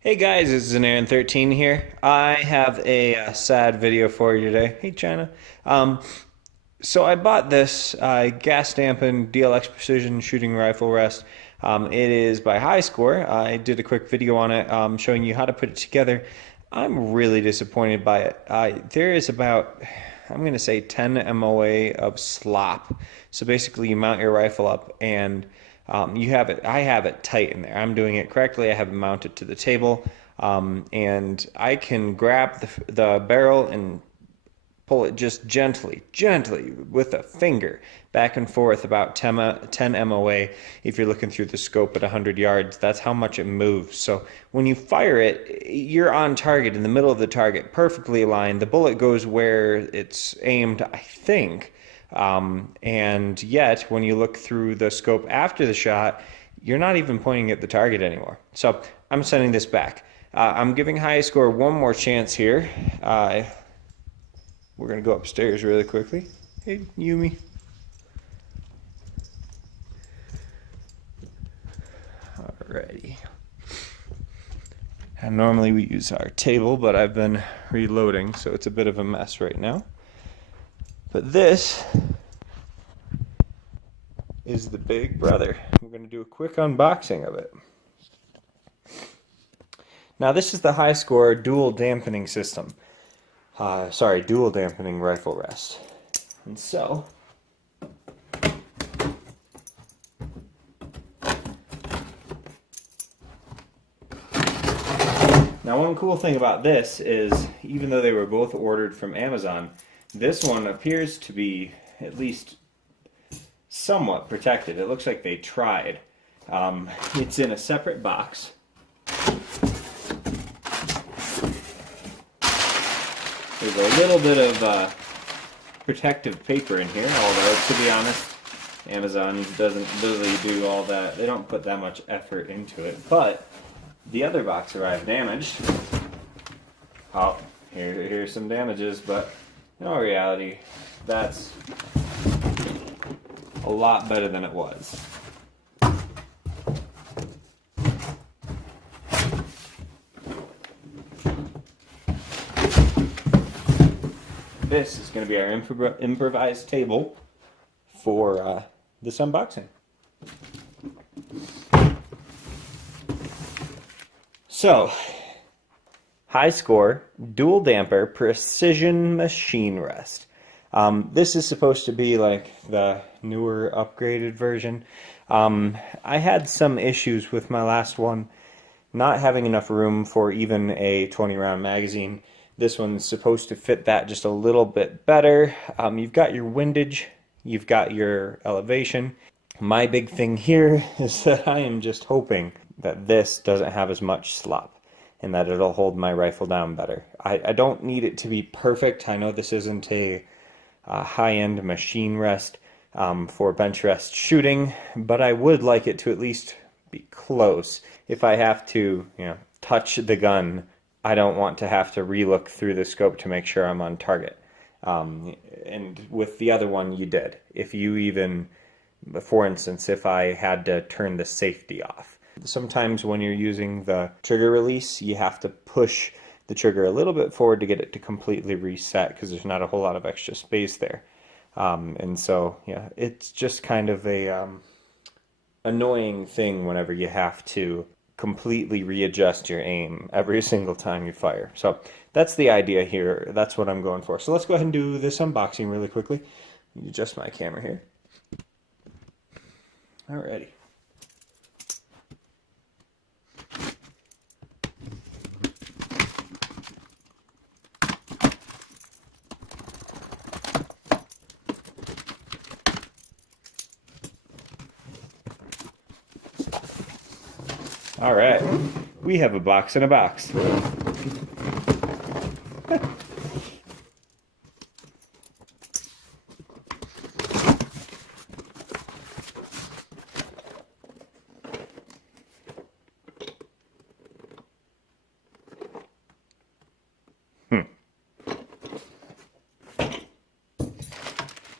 Hey guys, this is an Aaron 13 here. I have a, sad video for you today. Hey China. Um, so I bought this gas dampened DLX precision shooting rifle rest. It is by Hyskore. I did a quick video on it showing you how to put it together. I'm really disappointed by it. There is about, I'm going to say 10 MOA of slop. So basically you mount your rifle up and you have it. I have it tight in there. I'm doing it correctly. I have it mounted to the table, and I can grab the barrel and pull it just gently with a finger back and forth about 10 MOA. If you're looking through the scope at 100 yards, that's how much it moves. So when you fire it, you're on target, in the middle of the target, perfectly aligned. The bullet goes where it's aimed, I think. And yet, when you look through the scope after the shot, you're not even pointing at the target anymore. So I'm sending this back. I'm giving Hyskore one more chance here. We're going to go upstairs really quickly. Hey, Yumi. Alrighty. And normally we use our table, but I've been reloading, so it's a bit of a mess right now. But this is the big brother. We're going to do a quick unboxing of it. Now this is the Hyskore dual dampening system. Dual dampening rifle rest. And so, now one cool thing about this is, even though they were both ordered from Amazon, this one appears to be at least somewhat protected. It looks like they tried. It's in a separate box. There's a little bit of protective paper in here, although to be honest, Amazon doesn't really do all that. They don't put that much effort into it. But the other box arrived damaged. Oh, here's some damages, but in all reality, that's a lot better than it was. This is going to be our improvised table for this unboxing. So, Hyskore dual damper precision machine rest. This is supposed to be like the newer upgraded version. I had some issues with my last one, not having enough room for even a 20-round magazine. This one's supposed to fit that just a little bit better. You've got your windage, you've got your elevation. My big thing here is that I am just hoping that this doesn't have as much slop and that it'll hold my rifle down better. I don't need it to be perfect. I know this isn't a high-end machine rest for bench rest shooting, but I would like it to at least be close. If I have to, touch the gun, I don't want to have to relook through the scope to make sure I'm on target. And with the other one, you did. If you even, for instance, if I had to turn the safety off. Sometimes when you're using the trigger release, you have to push the trigger a little bit forward to get it to completely reset because there's not a whole lot of extra space there. And so, yeah, it's just kind of a annoying thing whenever you have to completely readjust your aim every single time you fire. So that's the idea here. That's what I'm going for. So let's go ahead and do this unboxing really quickly. Adjust my camera here. Alrighty. All right, we have a box in a box.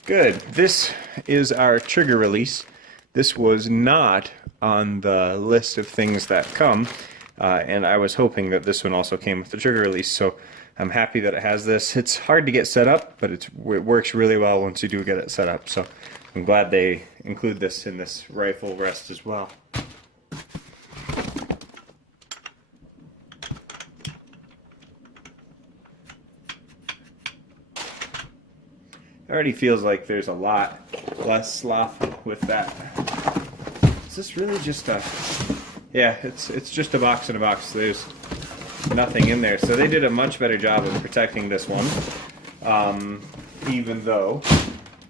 Good. This is our trigger release. This was not on the list of things that come. and I was hoping that this one also came with the trigger release, so I'm happy that it has this. It's hard to get set up, but it works really well once you do get it set up, so I'm glad they include this in this rifle rest as well. It already feels like there's a lot less slop with that. Is this really just a... Yeah, it's just a box in a box. There's nothing in there. So they did a much better job of protecting this one, even though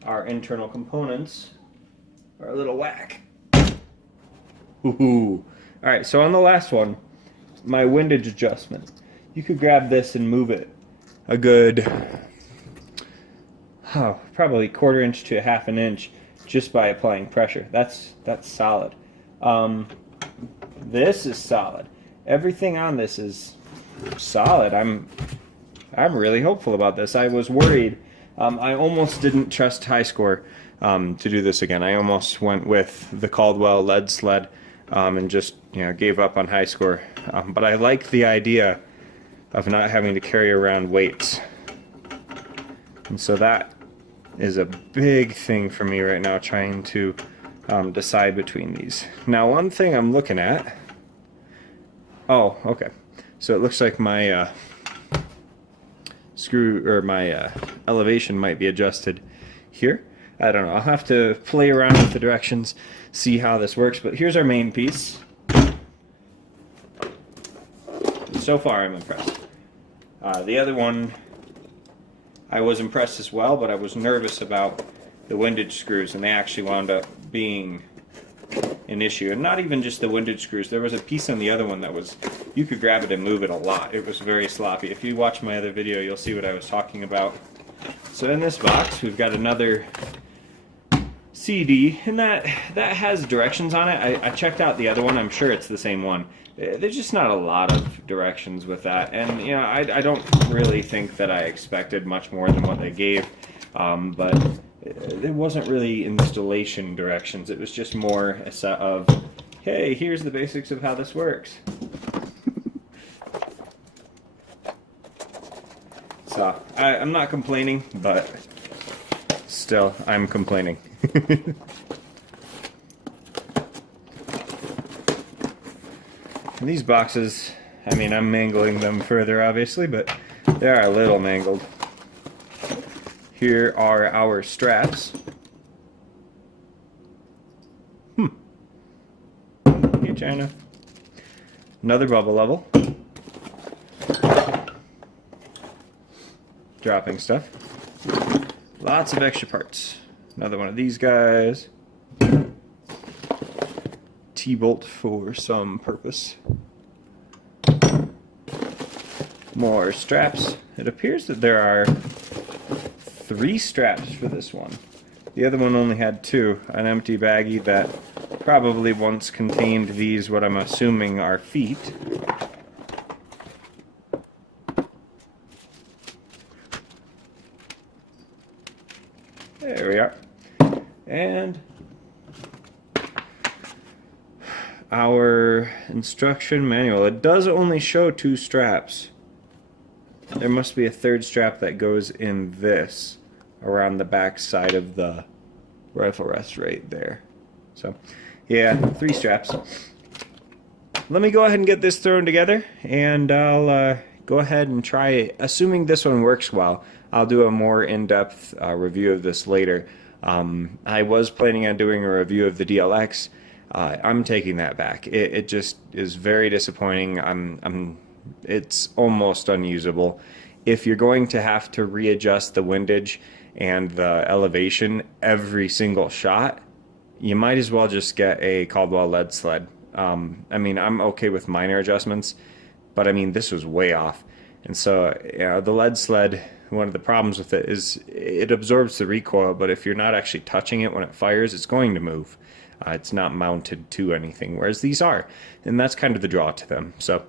our internal components are a little whack. Ooh. Alright, so on the last one, my windage adjustment. You could grab this and move it a good... probably 1/4 inch to 1/2 inch just by applying pressure. That's solid. This is solid. Everything on this is solid. I'm really hopeful about this. I was worried. I almost didn't trust Hyskore to do this again. I almost went with the Caldwell lead sled and just gave up on Hyskore. But I like the idea of not having to carry around weights, and so that is a big thing for me right now, trying to decide between these. Now, one thing I'm looking at... Oh, okay. So it looks like my my elevation might be adjusted here. I don't know. I'll have to play around with the directions, see how this works. But here's our main piece. So far, I'm impressed. The other one, I was impressed as well, but I was nervous about the windage screws, and they actually wound up being an issue. And not even just the windage screws. There was a piece on the other one that was, you could grab it and move it a lot. It was very sloppy. If you watch my other video, you'll see what I was talking about. So in this box, we've got another CD, and that has directions on it. I checked out the other one. I'm sure it's the same one. There's just not a lot of directions with that, and I don't really think that I expected much more than what they gave, but it wasn't really installation directions. It was just more a set of, hey, here's the basics of how this works. So I'm not complaining, but still I'm complaining. These boxes, I mean, I'm mangling them further, obviously, but they are a little mangled. Here are our straps. Hey, China. Another bubble level. Dropping stuff. Lots of extra parts. Another one of these guys. T-bolt for some purpose. More straps. It appears that there are 3 straps for this one. The other one only had 2. An empty baggie that probably once contained these, what I'm assuming are feet. There we are. And our instruction manual. It does only show 2 straps. There must be a 3rd strap that goes in this, around the back side of the rifle rest right there. So, yeah, 3 straps. Let me go ahead and get this thrown together, and I'll go ahead and try it. Assuming this one works well, I'll do a more in-depth review of this later. I was planning on doing a review of the DLX. I'm taking that back. It just is very disappointing. It's almost unusable. If you're going to have to readjust the windage and the elevation every single shot, you might as well just get a Caldwell lead sled. I mean, I'm okay with minor adjustments, but I mean, this was way off. And so, the lead sled, one of the problems with it is it absorbs the recoil, but if you're not actually touching it when it fires, it's going to move. It's not mounted to anything, whereas these are, and that's kind of the draw to them. So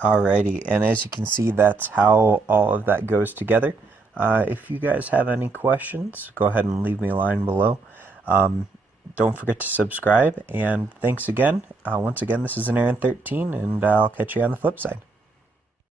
Alrighty, and as you can see, that's how all of that goes together. If you guys have any questions, go ahead and leave me a line below. Don't forget to subscribe, and thanks again. Once again, this is an Aaron 13, and I'll catch you on the flip side.